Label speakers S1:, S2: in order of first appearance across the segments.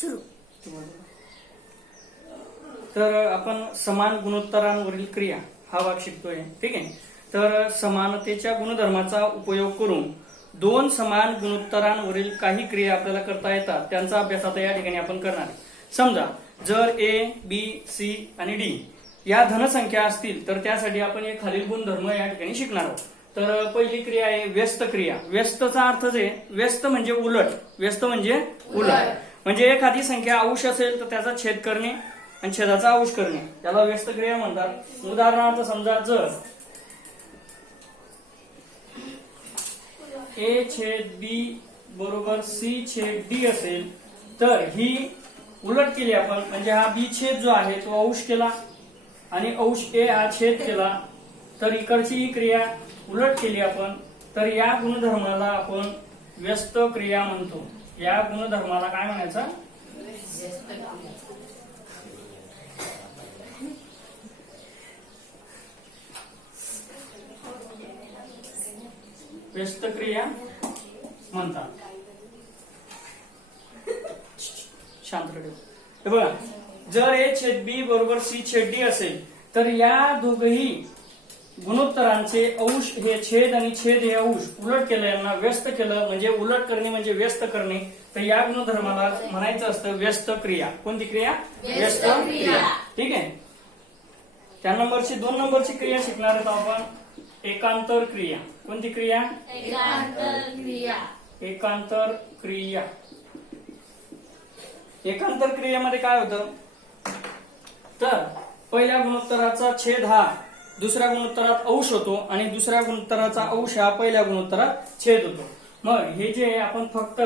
S1: सुरू
S2: तर आपण समान गुणोत्तरांवरील क्रिया हा भाग शिकतोय ठीक आहे? तर समानतेच्या गुणधर्माचा उपयोग करून दोन समान गुणोत्तरांवरील काही क्रिया आपल्याला करता येतात त्यांचा अभ्यास आता या ठिकाणी आपण करणार समजा जर ए बी सी आणि डी या धनसंख्या असतील तर त्यासाठी आपण हे खालील गुणधर्म या ठिकाणी शिकणार आहोत. तर पहिली क्रिया आहे व्यस्त क्रिया. व्यस्तचा अर्थ जे व्यस्त म्हणजे उलट. व्यस्त म्हणजे उलट. म्हणजे एखादी संख्या अंश असेल तर त्याचा छेद करणे आणि छेदाचा अंश करणे. त्याला व्यस्त क्रिया म्हणतात. उदाहरणार्थ समजा जर ए छेद बी बरोबर सी छेद डी असेल तर ही उलट केली आपण. म्हणजे हा बी छेद जो आहे तो अंश केला आणि अंश ए हा छेद केला. तर इकडची ही क्रिया उलट केली आपण. तर या गुणधर्माला आपण व्यस्त क्रिया म्हणतो. या गुणधर्माला काय म्हणायचं व्यस्त क्रिया म्हणतात शांत ठेव. हे बघा जर ए छेद बी बरोबर सी छेद डी असेल तर या दोघही गुणोत्तरांचे अंश हे छेद आणि छेद हे अंश. उलट केलं यांना व्यस्त केलं म्हणजे उलट करणे म्हणजे व्यस्त करणे. तर या गुणधर्माला म्हणायचं असतं व्यस्त क्रिया. कोणती क्रिया? व्यस्त क्रिया. ठीक आहे? त्या नंबरची दोन नंबरची क्रिया शिकणार आहोत आपण. एकांतर क्रिया. कोणती क्रिया?
S1: क्रिया.
S2: एकांतर क्रिया. एकांतर क्रियेमध्ये काय होतं? तर पहिल्या गुणोत्तराचा छेद हा दुसऱ्या गुणोत्तरात अंश होतो आणि दुसऱ्या गुणोत्तराचा अंश हा पहिल्या गुणोत्तरात छेद होतो. मग हे जे आपण फक्त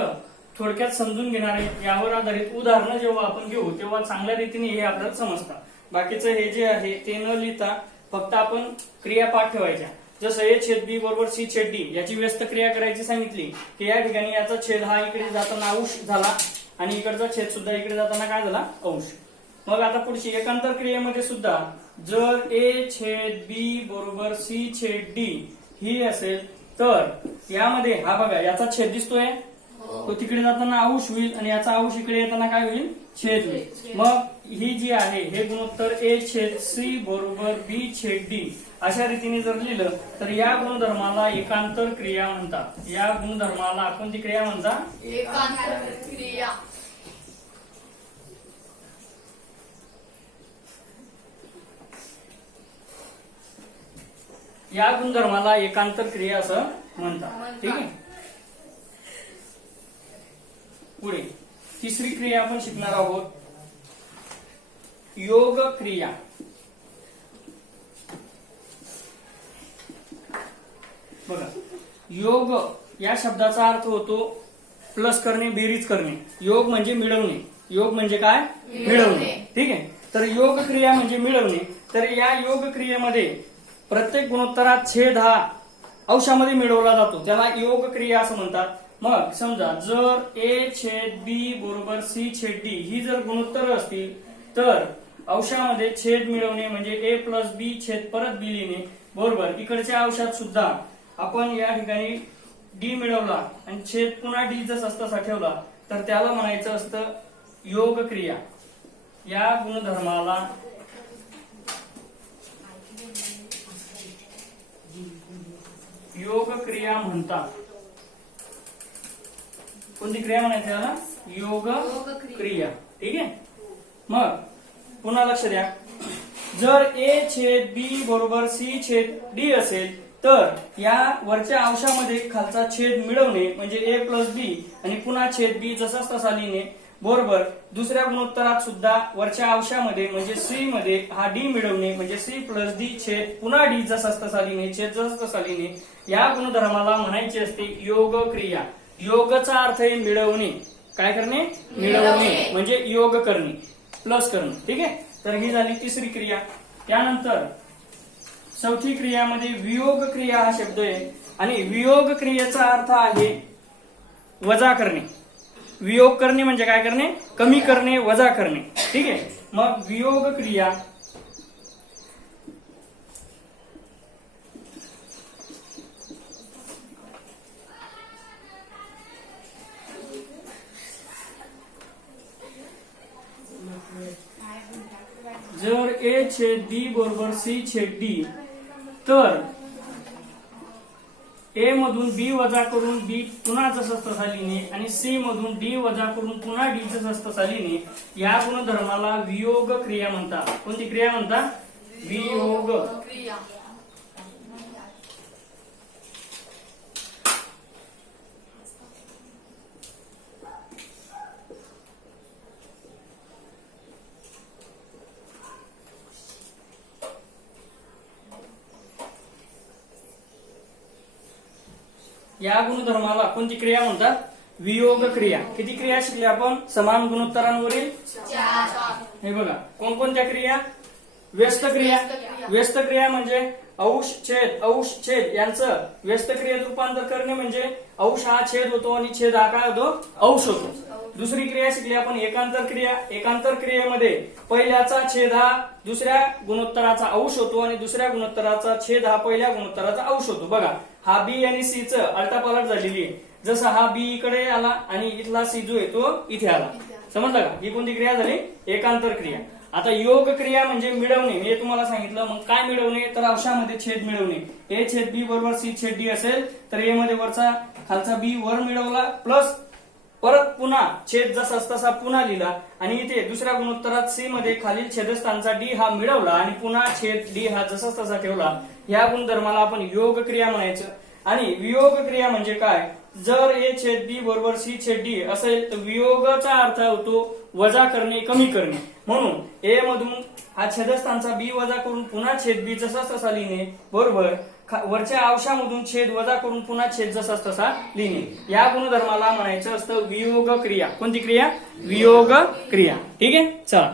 S2: थोडक्यात समजून घेणार आहे यावर आधारित उदाहरणं जेव्हा आपण घेऊ तेव्हा चांगल्या रीतीने हे आपल्याला समजतात. बाकीचं हे जे आहे ते न लिहिता फक्त आपण क्रिया पाठ ठेवायच्या. जसं ए छेद बी बरोबर सी छेद डी याची व्यस्त क्रिया करायची सांगितली की या ठिकाणी याचा छेद हा इकडे जाताना अंश झाला आणि इकडचा छेद सुद्धा इकडे जाताना काय झाला? अंश. मग आता पुढची एकांतर क्रियेमध्ये सुद्धा जर ए छेद बी बरोबर सी छेद डी ही असेल तर यामध्ये हा बघा याचा छेद दिसतोय. तो तिकडे जाताना अंश होईल आणि याचा अंश इकडे येताना काय होईल? छेद होईल. मग ही जी आहे हे गुणोत्तर ए छेद सी बरोबर बी छेद डी. अशा रीतीने जर लिहिलं तर या गुणधर्माला एकांतर क्रिया म्हणतात. या गुणधर्माला कोणती क्रिया म्हणतात या गुणधर्माला एकांतर क्रिया असं म्हणतात. ठीक आहे? पुढे. तिसरी क्रिया आपण शिकणार आहोत. योग क्रिया. बघा. योग या शब्दाचा अर्थ होतो प्लस करणे बेरीज करणे. योग म्हणजे मिळवणे. योग म्हणजे काय? मिळवणे. ठीक आहे? तर योग क्रिया म्हणजे मिळवणे. तर या योग क्रियेमध्ये प्रत्येक गुणोत्तरात छेद हा अंशामध्ये मिळवला जातो. त्याला योग क्रिया असं म्हणतात. मग समजा जर ए छेद बी बरोबर सी छेद डी ही जर गुणोत्तर असतील तर अंशामध्ये छेद मिळवणे म्हणजे ए प्लस बी छेद परत बी लिहिणे बरोबर. इकडच्या अंशात सुद्धा आपण या ठिकाणी डी मिळवला आणि छेद पुन्हा डी जर तसा ठेवला तर त्याला म्हणायचं असतं योग क्रिया या गुणधर्माला योग क्रिया म्हणतात. कोणती क्रिया म्हणायची त्याला? योग क्रिया ठीक आहे? मग पुन्हा लक्ष द्या. जर ए छेद बी बरोबर सी छेद डी असेल तर या वरच्या अंशामध्ये खालचा छेद मिळवणे म्हणजे ए प्लस बी आणि पुन्हा छेद बी जसाच तसा लिहिणे बरोबर दुसऱ्या गुणोत्तरात सुद्धा वरच्या अंशामध्ये म्हणजे सी मध्ये हा डी मिळवणे म्हणजे सी प्लस डी छेद पुन्हा डी जसाच तसा लिहिणे छेद जसाच तसा लिहिणे या गुणधर्माला म्हणायचे असते योग क्रिया योगचा अर्थ आहे मिळवणे. काय करणे? मिळवणे. म्हणजे योग करणे. प्लस करणे. ठीक आहे? तर ही झाली तिसरी क्रिया. त्यानंतर चौथी क्रियामध्ये वियोग क्रिया हा शब्द आहे. आणि वियोग क्रियेचा अर्थ आहे वजा करणे. वियोग करणे म्हणजे काय करणे? कमी करणे वजा करणे. ठीक आहे? मग वियोग क्रिया ए छेद बी बरोबर सी छेद डी. तर ए मधून बी वजा करून बी पुन्हा जसं तसा लिहिणे आणि सी मधून डी वजा करून पुन्हा डी जसं तसा लिहिणे या गुणधर्माला वियोग क्रिया म्हणतात. कोणती क्रिया म्हणतात वियोग.
S1: क्रिया.
S2: या गुणधर्माला कोणती क्रिया म्हणतात वियोग क्रिया किती क्रिया शिकल्या आपण? समान गुणोत्तरांवरील? हे बघा. कोणकोणत्या क्रिया व्यस्त क्रिया?
S1: व्यस्त क्रिया.
S2: व्यस्त क्रिया म्हणजे अंश छेद अंश छेद. यांचं व्यस्त क्रियेत रूपांतर करणे म्हणजे अंश हा छेद होतो आणि छेद हा काय होतो? अंश होतो. दुसरी क्रिया शिकली आपण एकांतर क्रिया. एकांतर क्रियेमध्ये पहिल्याचा छेद हा दुसऱ्या गुणोत्तराचा अंश होतो आणि दुसऱ्या गुणोत्तराचा छेद हा पहिल्या गुणोत्तराचा अंश होतो. बघा हा बी आणि सी च अल्टापलट झालेली आहे. जसा हा बी इकडे आला आणि इथला सी जो आहे तो इथे आला. समजलं का? ही कोणती क्रिया झाली? एकांतर क्रिया. आता योग क्रिया म्हणजे मिळवणे. हे तुम्हाला सांगितलं. मग काय मिळवणे? तर अंशामध्ये छेद मिळवणे. ए छेद बी बरोबर सी छेद डी असेल तर ए मध्ये वरचा खालचा बी वर मिळवला प्लस परत पुन्हा छेद जसा तसा पुन्हा लिहिला. आणि इथे दुसऱ्या गुणोत्तरात सी मध्ये खालील छेदस्थानचा डी हा मिळवला आणि पुन्हा छेद डी हा जसा तसा ठेवला. या गुणधर्माला आपण योग क्रिया म्हणायचं. आणि वियोग क्रिया म्हणजे काय? जर ए छेद बी बरोबर सी छेद डी असेल तर वियोगाचा अर्थ होतो वजा करणे कमी करणे. म्हणून ए मधून हा छेदस्थानचा बी वजा करून पुन्हा छेद बी जसा तसा लिहिणे बरोबर. वरच्या अंशामधून छेद वजा करून पुन्हा छेद जसा तसा लिहिणे. या गुणधर्माला म्हणायचं असतं वियोग क्रिया कोणती क्रिया? वियोग क्रिया ठीक आहे? चला.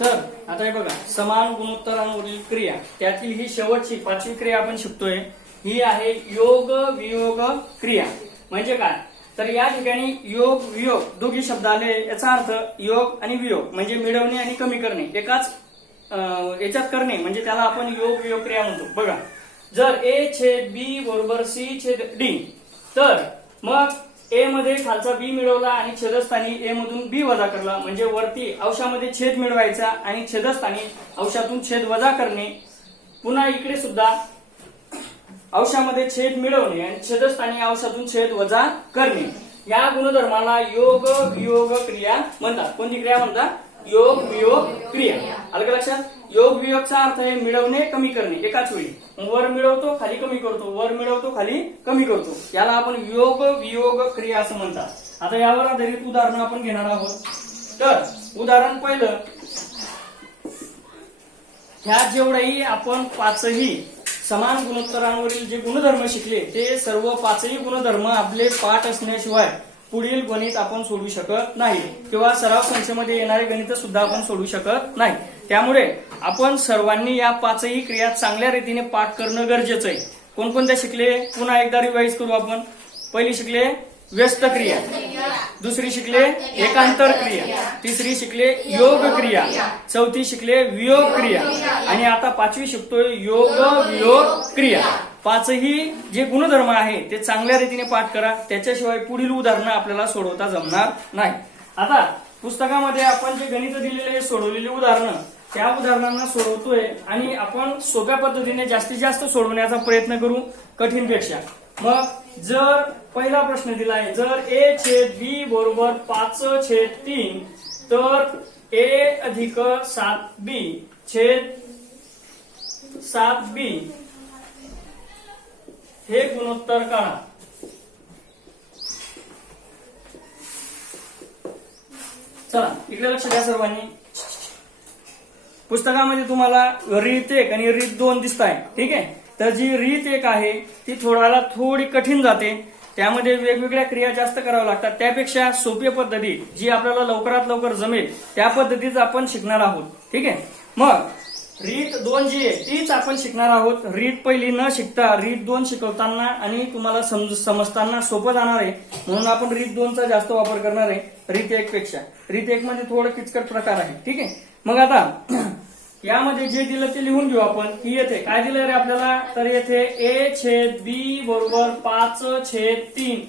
S2: तर आता हे बघा. समान गुणोत्तरांवरील क्रिया. त्यातील ही शेवटची पाचवी क्रिया आपण शिकतोय. ही आहे योग वियोग क्रिया म्हणजे काय? तर या ठिकाणी योग वियोग दोघी शब्द आले याचा अर्थ योग आणि वियोग म्हणजे मिळवणे आणि कमी करणे. एकाच याच्यात करणे म्हणजे त्याला आपण योग वियोग क्रिया म्हणतो. बघा. जर ए छेद बी बरोबर सी छेद डी तर मग ए मध्ये खालचा बी मिळवला आणि छेदस्थानी ए मधून बी वजा करला म्हणजे वरती अंशामध्ये छेद मिळवायचा आणि छेदस्थानी अंशातून छेद वजा करणे. पुन्हा इकडे सुद्धा अंशामध्ये छेद मिळवणे आणि छेदस्थानी अंशातून छेद वजा करणे. या गुणधर्माला योग वियोग क्रिया म्हणतात. कोणती क्रिया म्हणतात? योग वियोग क्रिया. आलं का लक्षात? योग वियोगचा अर्थ आहे मिळवणे कमी करणे. एकाच वेळी. वर मिळवतो खाली कमी करतो. वर मिळवतो खाली कमी करतो. याला आपण योग वियोग क्रिया असं म्हणतात. आता यावर आधारित उदाहरण आपण घेणार आहोत. तर उदाहरण पहिलं. ह्या जेवढ्याही आपण पाचही समान गुणोत्तरांवरील जे गुणधर्म शिकले ते सर्व पाचही गुणधर्म आपले पाठ असण्याशिवाय पुढील गणित आपण सोडू शकत नाही. किंवा सराव संख्येमध्ये येणारे गणित सुद्धा आपण सोडू शकत नाही. त्यामुळे आपण सर्वांनी या पाचही क्रिया चांगल्या रीतीने पाठ करणं गरजेचं आहे. कोणकोणत्या शिकले? पुन्हा एकदा रिवाईज करू आपण. पहिली शिकले व्यस्त क्रिया. दुसरी शिकले एकांतर क्रिया. तिसरी शिकले योग क्रिया. चौथी शिकले वियोग क्रिया. आणि आता पाचवी शिकतोय योग वियोग क्रिया. पाचही जे गुणधर्म आहे ते चांगल्या रीतीने पाठ करा. त्याच्याशिवाय पुढील उदाहरणं आपल्याला सोडवता जमणार नाही. आता पुस्तकामध्ये आपण जे गणित दिलेले सोडवलेली उदाहरणं त्या उदाहरणांना सोडवतोय आणि आपण सोप्या पद्धतीने जास्तीत जास्त सोडवण्याचा प्रयत्न करू कठीणपेक्षा. मग जर पहिला प्रश्न दिलाय जर ए छेद बी बरोबर पाच छेद तीन तर ए अधिक सात बी छेद सात बी. हे गुणोत्तर काढा. चला इकडे लक्ष द्या सर्वांनी. पुस्तकामध्ये तुम्हाला रीत एक आणि रीत दोन दिसत आहे ठीक आहे? तर जी रीत एक आहे ती थोडाला थोडी कठीण जाते. त्यामध्ये वेगवेगळ्या क्रिया जास्त कराव्या लागतात. त्यापेक्षा सोपी पद्धती जी आपल्याला लवकरात लवकर जमेल त्या पद्धतीच आपण शिकणार आहोत. ठीक आहे? मग रीत दोन जी आहे तीच आपण शिकणार आहोत. रीत पहिली न शिकता रीत दोन शिकवताना आणि तुम्हाला समज समजताना सोपं जाणार आहे. म्हणून आपण रीत दोनचा जास्त वापर करणार आहे रीत एक पेक्षा. रीत एक मध्ये थोडं किचकट प्रकार आहे. ठीक आहे? मग आता यामध्ये जे दिलं ते लिहून घेऊ आपण. ही येथे काय दिलं रे आपल्याला? तर येथे ए छेद बी बरोबर पाच छेद तीन.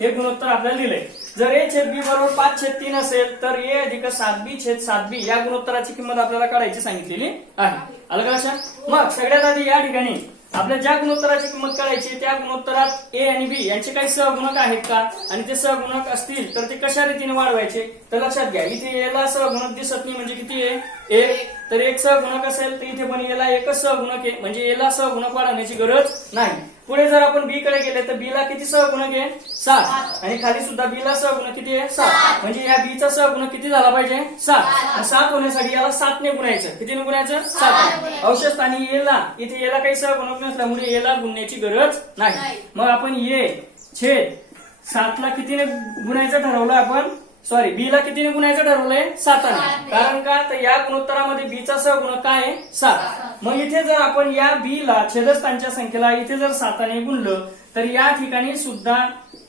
S2: हे गुणोत्तर आपल्याला दिलंय. जर ए छेद बी बरोबर पाच छेद तीन असेल तर ए अधिक सात बी छेद सात बी या गुणोत्तराची किंमत आपल्याला काढायची सांगितलेली आहे. आलं का लक्षात? मग सगळ्यात आधी या ठिकाणी आपल्या ज्या गुणोत्तराची किंमत काढायची त्या गुणोत्तरात ए आणि बी यांचे काही सहगुणक आहेत का? आणि ते सहगुणक असतील तर ते कशा रीतीने वाढवायचे? तर लक्षात घ्या इथे याला सहगुणक दिसत नाही म्हणजे किती आहे एक तर एक सहगुणक असेल तर इथे पण याला एकच सहगुणक आहे. म्हणजे याला सहगुणक वाढवण्याची गरज नाही. पुढे जर आपण बी कडे गेले तर बी ला किती सहगुणक आहे? सात. आणि खाली सुद्धा बी ला सहगुणक किती आहे? सात. म्हणजे या बी चा सहगुणक किती झाला पाहिजे? सात. आणि सात होण्यासाठी याला सात ने गुणायचं. कितीने गुणायचं? सात. अवशेष स्थानी येला. इथे याला काही सहगुणक नसल्यामुळे याला गुणण्याची गरज नाही.
S1: नाही.
S2: मग आपण ये छेद. सातला कितीने गुणायचं ठरवलं आपण? सॉरी बी ला कितीने गुणायचं ठरवलंय? साताने. कारण का? तर या गुणोत्तरामध्ये बी चा सहगुणक काय? आहे सात. मग इथे जर आपण या बी ला छेदस्थानच्या संख्येला इथे जर साताने गुणलं तर या ठिकाणी सुद्धा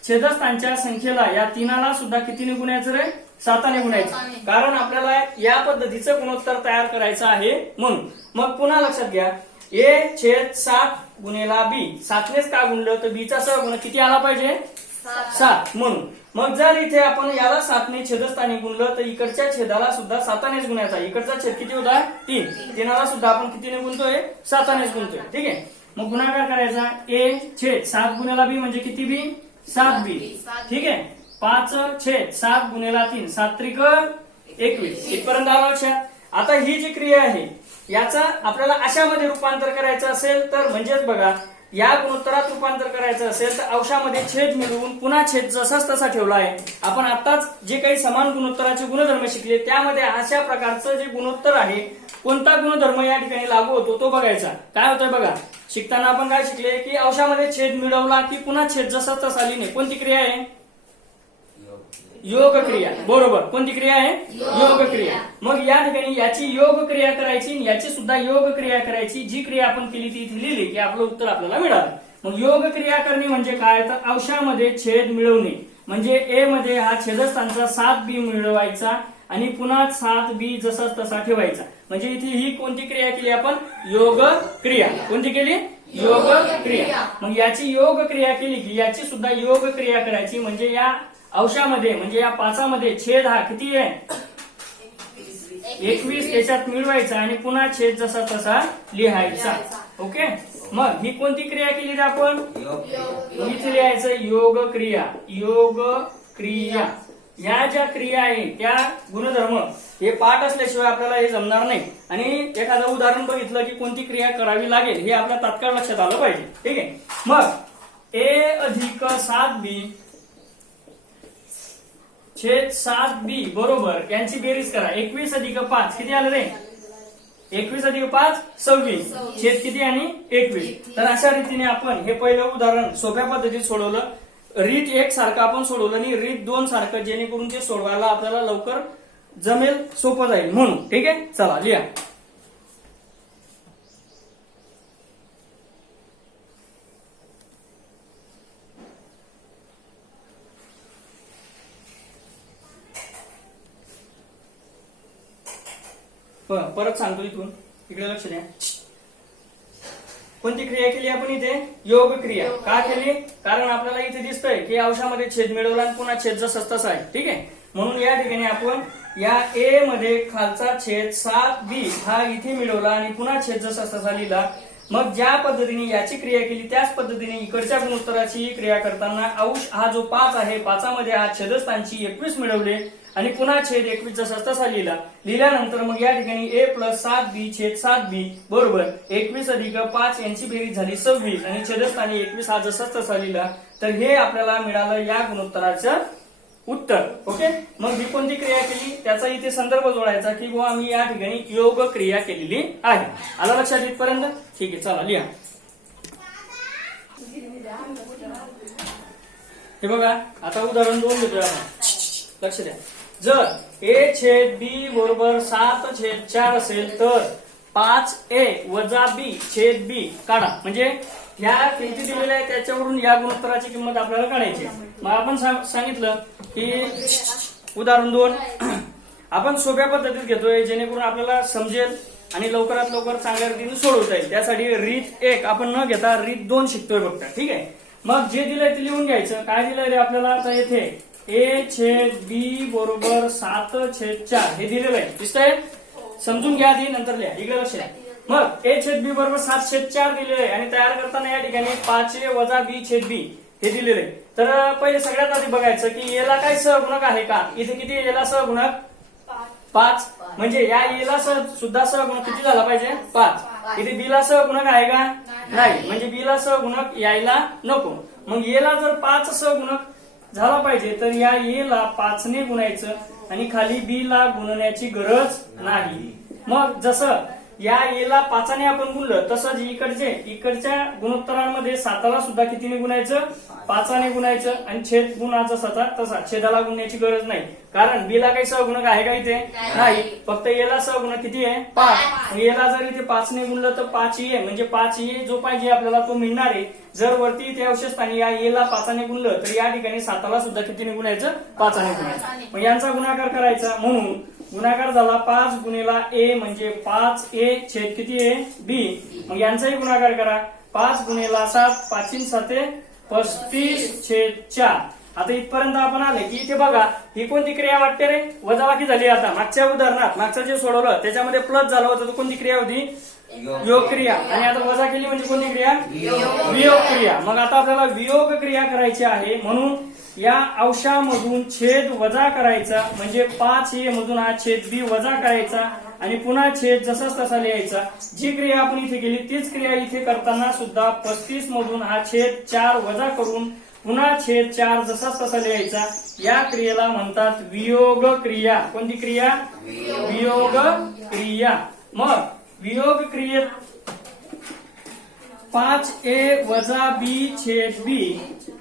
S2: छेदस्थानच्या संख्येला या तीनाला सुद्धा कितीने गुणायचं रे? साताने गुणायचं. कारण आपल्याला या पद्धतीचं गुणोत्तर तयार करायचं आहे म्हणून. मग पुन्हा लक्षात घ्या. ए छेद सात गुणेला बी सातनेच का गुणलं? तर बीचा सहगुण किती आला पाहिजे? सात. म्हणून. मग जर इथे आपण याला सातने छेदस्थानी गुणलं तर इकडच्या छेदाला सुद्धा सातानेच गुणायचा इकडचा छेद किती होता? तीन. तीनाला सुद्धा आपण कितीने गुणतोय? सातानेच गुणतोय. ठीक आहे? मग गुणाकार करायचा. ए छेद सात गुणेला बी म्हणजे किती बी? सात बी. ठीक आहे? पाच छेद सात गुणेला तीन. सात त्रिक एकवीस. इथपर्यंत आला लक्षात? आता ही जी क्रिया आहे याचा आपल्याला अशामध्ये रूपांतर करायचं असेल तर म्हणजेच बघा या गुणोत्तरात रूपांतर करायचं असेल तर अंशामध्ये छेद मिळवून पुन्हा छेद जसाच तसा ठेवला आहे. आपण आताच जे काही समान गुणोत्तराचे गुणधर्म शिकले त्यामध्ये अशा प्रकारचं जे गुणोत्तर आहे कोणता गुणधर्म या ठिकाणी लागू होतो तो बघायचा. काय होतंय बघा शिकताना आपण काय शिकले की अंशामध्ये छेद मिळवला की पुन्हा छेद जसा तसा लिहिणे. कोणती क्रिया आहे? योग क्रिया बरोबर. कोणती क्रिया आहे? योग क्रिया मग या ठिकाणी याची योग क्रिया करायची याची सुद्धा योग क्रिया करायची. जी क्रिया आपण केली ती इथे लिहिली की आपलं उत्तर आपल्याला मिळालं. मग योग क्रिया करणे म्हणजे काय? तर अंशामध्ये छेद मिळवणे. म्हणजे ए मध्ये हा छेदस्थानचा सात बी मिळवायचा आणि पुन्हा सात बी जसा तसा ठेवायचा. म्हणजे इथे ही कोणती क्रिया केली आपण? योग क्रिया कोणती केली? योग क्रिया मग याची योग क्रिया केली की याची सुद्धा योग क्रिया करायची. म्हणजे या अंशामध्ये म्हणजे या पाचामध्ये छेद हा किती आहे? एकवीस याच्यात मिळवायचा आणि पुन्हा छेद जसा तसा लिहायचा. ओके? मग ही कोणती क्रिया केली रे आपण? इथे लिहायचं योग क्रिया योग क्रिया या ज्या क्रिया आहे त्या गुणधर्म हे पाठ असल्याशिवाय आपल्याला हे जमणार नाही. आणि एखादं उदाहरण बघितलं की कोणती क्रिया करावी लागेल हे आपल्या तात्काळ लक्षात आलं पाहिजे. ठीक आहे? मग ए अधिक सात बी छेद सात बी बरोबर. यांची बेरीज करा. एकवीस अधिक पाच किती आलं रे? एकवीस अधिक पाच सव्वीस. छेद किती आणि एकवीस. तर अशा रीतीने आपण हे पहिलं उदाहरण सोप्या पद्धतीत सोडवलं. रीत एक सारखं आपण सोडवलं आणि रीत दोन सारखं जेणेकरून ते सोडवायला आपल्याला लवकर जमेल सोपं जाईल. म्हणून ठीक आहे? चला लिहा. परत सांगतो इथून. इकडे लक्ष द्या. कोणती क्रिया केली आपण इथे? योग क्रिया का केली? कारण आपल्याला इथे दिसतंय की अंशामध्ये छेद मिळवला आणि पुन्हा छेद जसा तसा आहे. ठीक आहे? म्हणून या ठिकाणी आपण या ए मध्ये खालचा छेद सात बी हा इथे मिळवला आणि पुन्हा छेद जसा तसा लिहिला. मग ज्या पद्धतीने याची क्रिया केली त्याच पद्धतीने इकडच्या गुणोत्तराची क्रिया करताना अंश हा जो पाच आहे पाचामध्ये हा छेदस्थानची एकवीस मिळवले. आणि पुन्हा छेद एकवीस जसा तसा लिहिला. लिहिल्यानंतर मग या ठिकाणी ए प्लस सात बी छेद सात बी बरोबर एकवीस अधिक पाच यांची बेरीज झाली सव्वीस. आणि छेदस्थानी एकवीस हा जसाच तसा लिहिला तर हे आपल्याला मिळालं या गुणोत्तराचं उत्तर. ओके? मग ही कोणती क्रिया केली? त्याचा इथे संदर्भ जोडायचा की बुवा आम्ही या ठिकाणी योग क्रिया केलेली आहे. आला लक्षात इथपर्यंत? ठीक आहे चला लिहा. हे बघा आता उदाहरण दोन घेतोय आपण. लक्ष द्या. जर ए छेद बी बरोबर सात छेद चार असेल तर पाच ए वजा बी छेद बी काढा. म्हणजे ह्या किमती दिलेल्या आहेत त्याच्यावरून या गुणोत्तराची किंमत आपल्याला काढायची मग आपण सांगितलं की उदाहरण दोन. आपण सोप्या पद्धतीत घेतोय जेणेकरून आपल्याला समजेल आणि लवकरात लवकर चांगल्या रीतीने सोडवता येईल. त्यासाठी रीत एक आपण न घेता रीत दोन शिकतोय बघता ठीक आहे? मग जे दिलंय ते लिहून घ्यायचं. काय दिलंय रे आपल्याला? आता येथे ए छेद बी बरोबर सात छेद चार. हे दिलेलं आहे. दिसतंय? समजून घ्या आधी नंतर लिहा. इकडे लक्ष द्या. मग ए छेद बी बरोबर सात छेद चार दिलेले आहे आणि तयार करताना या ठिकाणी पाच ए वजा बी छेद बी हे दिलेलं आहे. तर पहिले सगळ्यात आधी बघायचं की याला काय सहगुणक आहे का? इथे किती याला सहगुणक? पाच. म्हणजे या येला सह सुद्धा सहगुणक किती झाला पाहिजे? पाच. इथे बीला सहगुणक आहे का? नाही. म्हणजे बीला सहगुणक यायला नको. मग येला जर पाच सहगुणक झाला पाहिजे तर या ए ला पाचने गुणायचं आणि खाली बी ला गुणण्याची गरज नाही. मग जसं या येला पाचाने आपण गुणलं तसंच इकडचे इकडच्या गुणोत्तरांमध्ये साताला सुद्धा कितीने गुणायचं? पाचाने गुणायचं आणि छेद गुणा जसाचा तसा. छेदाला गुणण्याची गरज नाही. कारण बीला काही सहगुणक आहे का इथे? नाही. फक्त येला सहगुणक किती आहे? पाच. याला जर इथे पाचने गुणलं तर पाच ये म्हणजे पाच ये जो पाहिजे आपल्याला तो मिळणार आहे. जर वरती इथे अवशेषस्थानी या येला पाचाने गुणलं तर या ठिकाणी साताला सुद्धा कितीने गुणायचं? पाचाने गुणायचं. मग यांचा गुणाकार करायचा. म्हणून गुणाकार झाला पाच गुणिला ए म्हणजे पाच ए छेद किती आहे बी. मग यांचाही गुणाकार करा. पाच गुणिला सात पाचीन साते पस्तीस छेद चार. आता इथपर्यंत आपण आले की इथे बघा ही कोणती क्रिया वाटते रे? वजाबाकी झाली आता. मागच्या उदाहरणात मागचं जे सोडवलं त्याच्यामध्ये प्लस झालं होतं. तर कोणती क्रिया होती? योग क्रिया. आणि आता वजा केली म्हणजे कोणती क्रिया? वियोग क्रिया. मग आता आपल्याला वियोग क्रिया करायची आहे. म्हणून या अंशामधून छेद वजा करायचा म्हणजे पाच ए मधून हा छेद बी वजा करायचा आणि पुन्हा छेद जसाच तसा लिहायचा. जी क्रिया आपण इथे केली तीच क्रिया इथे करताना सुद्धा पस्तीस मधून हा छेद चार वजा करून पुन्हा छेद चार जसाच तसा लिहायचा. या क्रियेला म्हणतात वियोग क्रिया. कोणती क्रिया? वियोग क्रिया. मग वियोग क्रियेत पाच ए वजा बी छेद बी.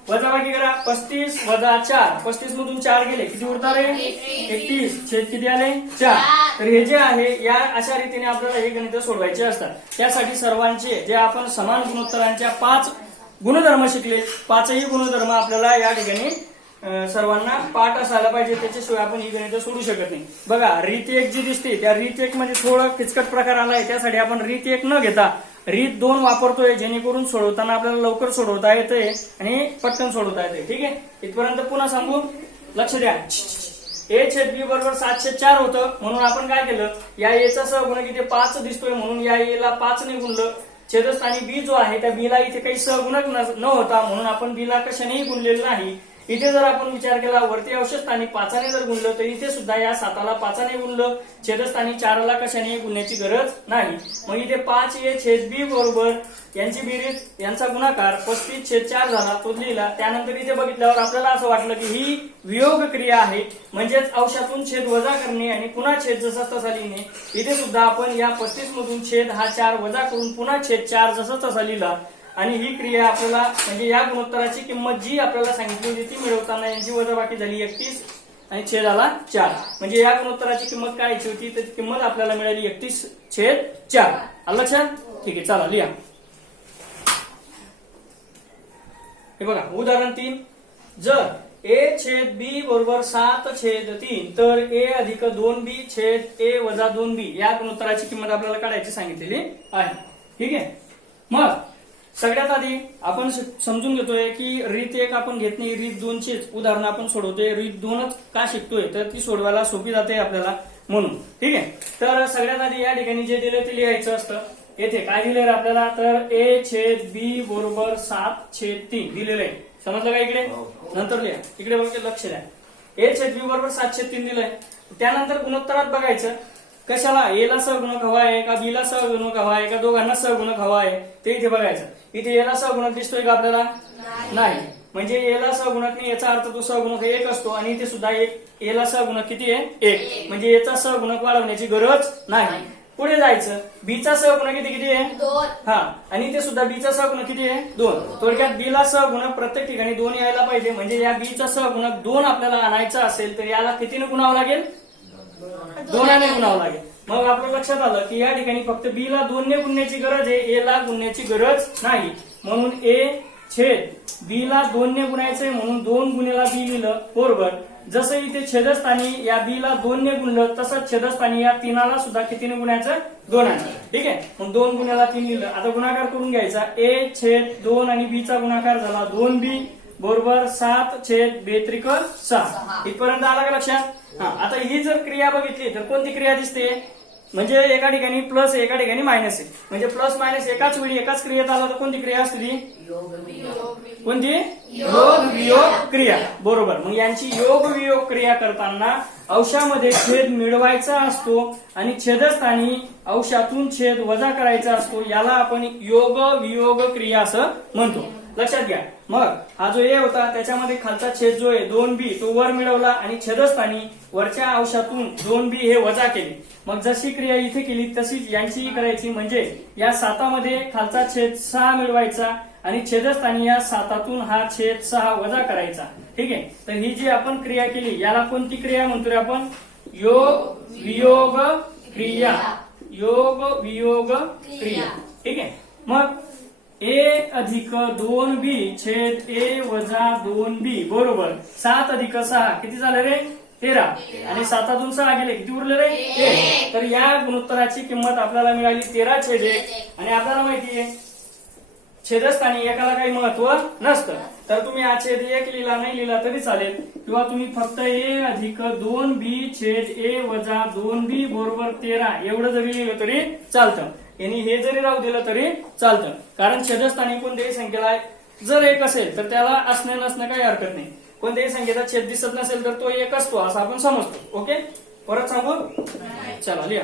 S2: वजा बाकी करा. पस्तीस वजा चार. पस्तीस मधून चार गेले. किती उरतात रे? एकतीस. छेद किती आले? चार. तर हे जे आहे या अशा रीतीने आपल्याला हे गणित सोडवायचे असतात. त्यासाठी सर्वांचे जे आपण समान गुणोत्तरांच्या पाच गुणधर्म शिकले पाचही गुणधर्म आपल्याला या ठिकाणी सर्वांना पाठ असायला पाहिजे. त्याच्याशिवाय आपण ही गणित सोडू शकत नाही. बघा रीत एक जी दिसते त्या रीत एक मध्ये थोडं किचकट प्रकार आलाय. त्यासाठी आपण रीत एक न घेता रीत दोन वापरतोय जेणेकरून सोडवताना आपल्याला लवकर सोडवता येते आणि पटकन सोडवता येते. ठीक आहे? इथपर्यंत पुन्हा सांगू? लक्ष द्या. ए छेद बी बरोबर सातशे चार होतं. म्हणून आपण काय केलं? या एचा सहगुण इथे पाच दिसतोय. म्हणून या एला पाच ने गुणलं. छेदस्थानी बी जो आहे त्या बीला इथे काही सहगुणक न होता. म्हणून आपण बीला कशानेही गुणलेलं नाही. इथे जर आपण विचार केला वरती अवशस्थानी पाचाने जर गुणलं तर इथे सुद्धा या साताला पाचाने गुणलं. छेदस्थानी चाराला कशाने गुणण्याची गरज नाही. मग इथे पाच ए छेद बी बरोबर यांची बेरीज यांचा गुणाकार पस्तीस छेद चार झाला तो लिहिला. त्यानंतर इथे बघितल्यावर आपल्याला असं वाटलं की ही वियोग क्रिया आहे. म्हणजेच अंशातून छेद वजा करणे आणि पुन्हा छेद जसा तसा लिहिणे. इथे सुद्धा आपण या पस्तीस मधून छेद हा चार वजा करून पुन्हा छेद चार जसा तसा लिहिला. आणि ही क्रिया आपल्याला म्हणजे या गुणोत्तराची किंमत जी आपल्याला सांगितली होती ती मिळवताना यांची वजाबाकी झाली एकतीस आणि छेद आला चार. म्हणजे या गुणोत्तराची किंमत काय यायची होती तर किंमत आपल्याला मिळाली एकतीस छेद चार. आलं लक्षात? ठीक आहे चला लिहा. हे बघा उदाहरण तीन. जर ए छेद बी बरोबर सात छेद तीन तर ए अधिक दोन बी छेद ए वजा दोन बी. या गुणोत्तराची किंमत आपल्याला काढायची सांगितलेली आहे. ठीक आहे? मग सगळ्यात आधी आपण समजून घेतोय की रीत एक आपण घेत नाही रीत दोनचीच उदाहरणं आपण सोडवतोय. रीत दोनच का शिकतोय? तर ती सोडवायला सोपी जाते आपल्याला म्हणून. ठीक आहे? तर सगळ्यात आधी या ठिकाणी जे दिले ते लिहायचं असतं. येथे काय दिले आपल्याला? तर ए छेद बी बरोबर सात छेद तीन दिलेलं आहे. समजलं का इकडे? नंतर लिहा. इकडे बघा लक्ष द्या. ए छेद बी बरोबर सात छेद तीन दिलंय. त्यानंतर गुणोत्तरात बघायचं. कशाला? एला सहगुणक हवा आहे का बीला सहगुणक हवा आहे का दोघांना सहगुणक हवा आहे ते इथे बघायचं. इथे एला सहगुणक दिसतोय का आपल्याला? नाही. म्हणजे एला सहगुणक नाही याचा अर्थ तो सहगुणक एक असतो आणि इथे सुद्धा एक एला सहगुणक किती आहे? एक. म्हणजे याचा सहगुणक वाढवण्याची गरज नाही. पुढे जायचं. बीचा सहगुणक किती किती आहे? हा. आणि ते सुद्धा बीचा सहगुणक किती आहे? दोन. थोडक्यात बीला सहगुणक प्रत्येक ठिकाणी दोन यायला पाहिजे. म्हणजे या बीचा सहगुणक दोन आपल्याला आणायचा असेल तर याला कितीने गुणावं लागेल? दोनाने गुणावं लागेल. मग आपल्या लक्षात आलं की या ठिकाणी फक्त बी ला दोनने गुणण्याची गरज आहे. ए ला गुणण्याची गरज नाही. म्हणून ए छेद बी ला दोनने गुणायचंय म्हणून दोन गुणेला बी लिहिलं. बरोबर. जसं इथे छेदस्थानी या बी ला दोनने गुणलं तसंच छेदस्थानी या तीनाला सुद्धा कितीने गुणायचं दोनाने. ठीक आहे? मग दोन गुन्ह्याला तीन लिहिलं. आता गुणाकार करून घ्यायचा. ए छेद दोन आणि बीचा गुणाकार झाला दोन बी बरोबर सात छेद बेत्रिक सहा. इथपर्यंत आला का लक्षात? हा आता ही जर क्रिया बघितली तर कोणती क्रिया दिसते? म्हणजे एका ठिकाणी प्लस एका ठिकाणी मायनस आहे. म्हणजे प्लस मायनस एकाच वेळी एकाच क्रियेत आला तर कोणती क्रिया असते ती? कोणती? योग वियोग क्रिया. बरोबर. मग यांची योग वियोग क्रिया करताना अंशामध्ये छेद मिळवायचा असतो आणि छेदस्थानी अंशातून छेद वजा करायचा असतो. याला आपण योग वियोग क्रिया असं म्हणतो. लक्षात घ्या. मग हा जो ए होता त्याच्यामध्ये खालचा छेद जो आहे दोन बी तो वर मिळवला आणि छेदस्थानी वरच्या अंशातून दोन बी हे वजा केले. मग जशी क्रिया इथे केली तशीच यांचीही करायची. म्हणजे या सातामध्ये खालचा छेद सहा मिळवायचा आणि छेदस्थानी या सातातून हा छेद सहा वजा करायचा. ठीक आहे? तर ही जी आपण क्रिया केली याला कोणती क्रिया म्हणतोय आपण? योग वियोग क्रिया. योग वियोग क्रिया. ठीक आहे? मग ए अधिक दोन बी छेद ए वजा दोन बी बरोबर. सात अधिक सहा किती झालं रे? तेरा. आणि सातातून सहा गेले किती उरले रे? एक. तर या गुणोत्तराची किंमत आपल्याला मिळाली तेरा छेद एक. आणि आपल्याला माहिती आहे छेदस्थानी एकाला काही महत्त्व नसतं. तर तुम्ही हा छेद एक लिहिला नाही लिहिला तरी चालेल. किंवा तुम्ही फक्त ए अधिक दोन बी छेद ए वजा दोन बी बरोबर तेरा. एवढं जरी लिहिलं तरी चालतं. यांनी हे जरी राहू दिलं तरी चालतं. कारण छेदस्थानी कोणत्याही संख्येला जर एक असेल तर त्याला असणे नसणं काही हरकत नाही. कोणत्याही संख्येचा छेद दिसत नसेल तर तो एक असतो असं आपण समजतो. ओके? परत सांगू? चला लिहा.